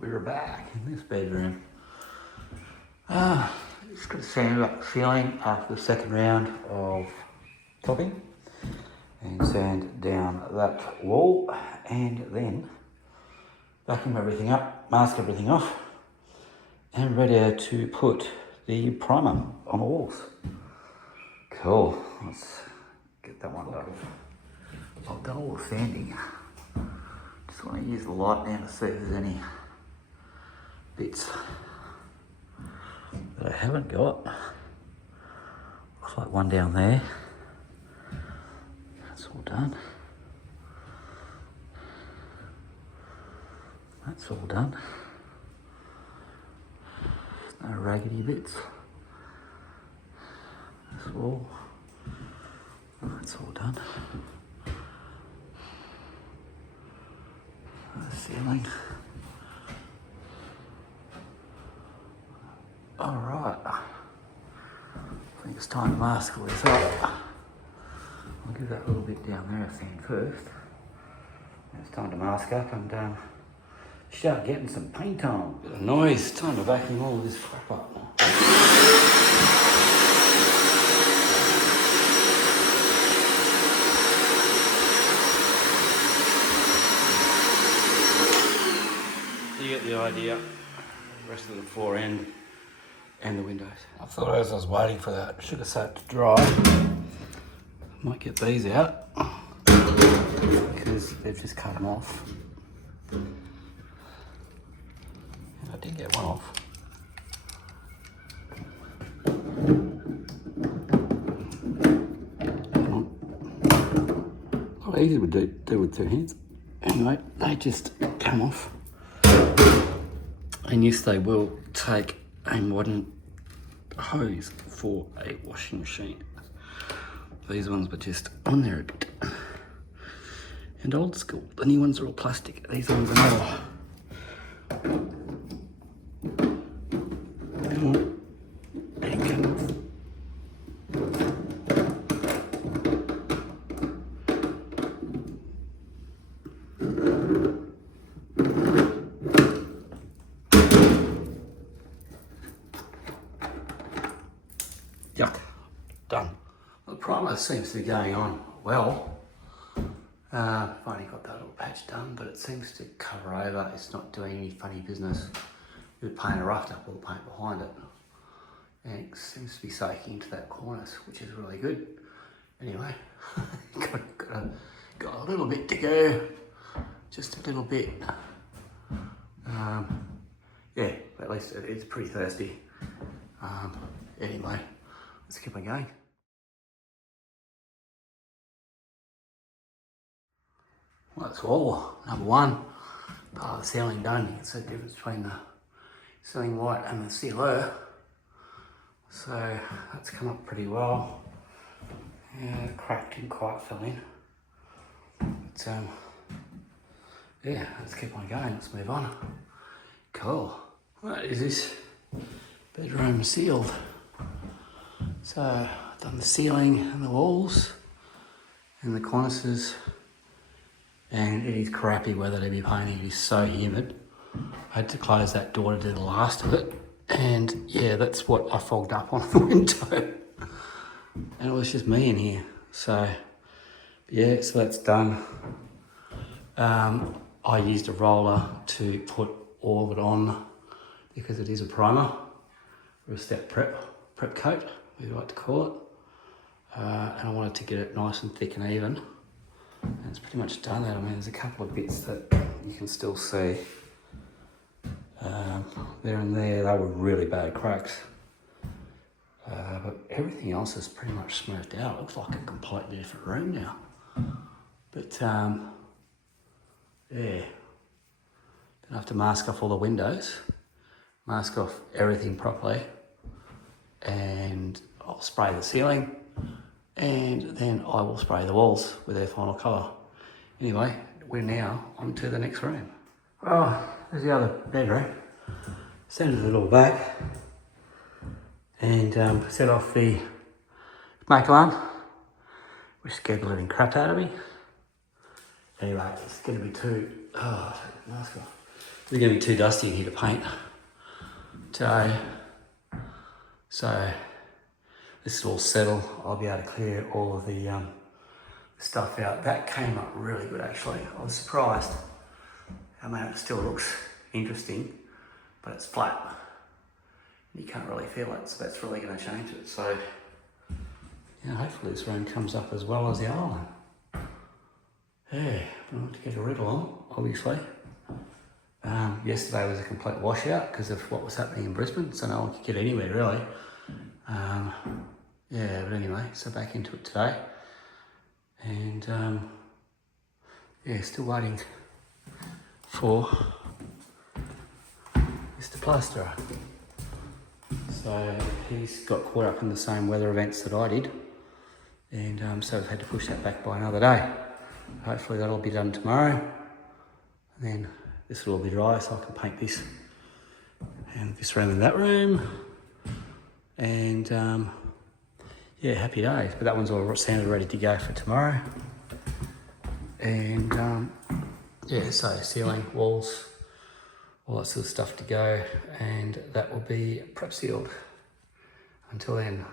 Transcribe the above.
we're back in this bedroom. It's got a sand up ceiling after the second round of topping and sand down that wall, and then vacuum everything up, mask everything off, and ready to put the primer on the walls. Cool, let's get that one done. I've done all the sanding. Just want to use the light now to see if there's any bits that I haven't got. Looks like one down there. That's all done. That's all done. No raggedy bits. This wall. That's all done. The ceiling. Alright. I think it's time to mask all this up. I'll give that little bit down there a sand first. It's time to mask up and start getting some paint on. Bit of noise. Time to vacuum all of this crap up. You get the idea. The rest of the floor end and the windows. I thought as I was waiting for that sugar soap to dry, I might get these out because they've just cut them off. And I did get one off. Not easy to do with two hands. Anyway, they just come off. And yes, they will take a modern hose for a washing machine. These ones were just on there a bit. And old school. The new ones are all plastic. These ones are not. Come on. They come off. Yuck. Done. The primer seems to be going on well. I've only got that little patch done, but it seems to cover over. It's not doing any funny business with paint. I roughed up all the paint behind it. And it seems to be soaking into that cornice, which is really good. Anyway, got a little bit to go. Just a little bit. Yeah, at least it's pretty thirsty. Anyway, let's keep on going. Well, that's all. Number one, part of the ceiling done. You can see the difference between the ceiling white and the sealer. So that's come up pretty well. Yeah, the crack didn't quite fill in. But yeah, let's keep on going. Let's move on. Cool. What is this? Bedroom sealed. So I've done the ceiling and the walls and the cornices, and it is crappy weather to be painting. It is so humid. I had to close that door to do the last of it, and yeah, that's what I fogged up on the window. And it was just me in here. So yeah, so that's done. I used a roller to put all of it on because it is a primer or a step prep coat, we like to call it. And I wanted to get it nice and thick and even. And it's pretty much done that. I mean, there's a couple of bits that you can still see there and there. They were really bad cracks. But everything else is pretty much smoothed out. It looks like a completely different room now. But yeah, then I have to mask off all the windows, mask off everything properly, and I'll spray the ceiling, and then I will spray the walls with their final colour. Anyway, we're now on to the next room. Oh, there's the other bedroom. Send it a little back and set off the smoke alarm, which scared the living crap out of me. Anyway, it's going to be mask off. It's going to be too dusty in here to paint today. So this will all settle. I'll be able to clear all of the stuff out. That came up really good actually. I was surprised. I mean, it still looks interesting, but it's flat. You can't really feel it, so that's really going to change it. So, yeah, hopefully this room comes up as well as the other one. Yeah, I want to get a riddle on, obviously. Yesterday was a complete washout because of what was happening in Brisbane, so no one could get anywhere really. Yeah, but anyway, so back into it today. And yeah, still waiting for Mr. Plasterer. So he's got caught up in the same weather events that I did, and so we've had to push that back by another day. Hopefully that'll be done tomorrow, and then this will all be dry so I can paint this and this room and that room, and yeah, happy days. But that one's all sounded ready to go for tomorrow. And yeah, so ceiling, walls, all that sort of stuff to go, and that will be prep sealed. Until then.